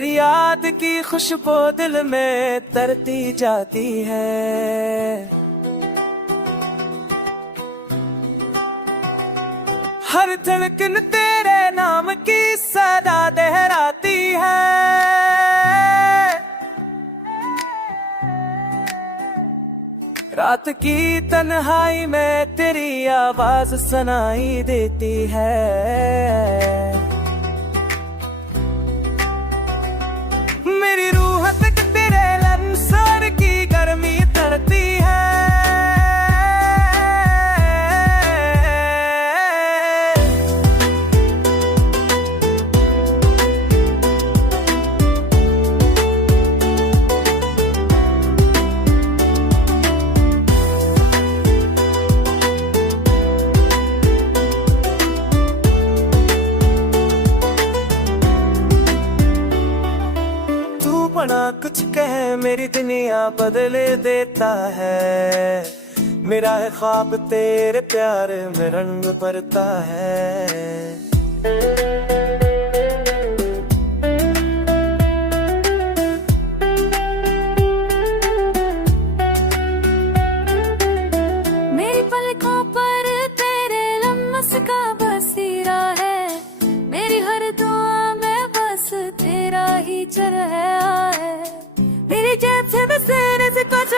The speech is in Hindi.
तेरी याद की खुशबू दिल में तरती जाती है। हर धड़कन तेरे नाम की सदा दोहराती है। रात की तन्हाई में तेरी आवाज सुनाई देती है। मेरी रूह तक तेरे लंसर की गर्मी तरती है। बना कुछ कह मेरी दुनिया बदल देता है। मेरा है ख्वाब तेरे प्यार में रंग भरता है। मेरी पलकों पर तेरे लम्स का बसेरा है। मेरी हर दुआ में बस तेरा ही चेहरा है। मेरी जेब से बसेरे से कुछ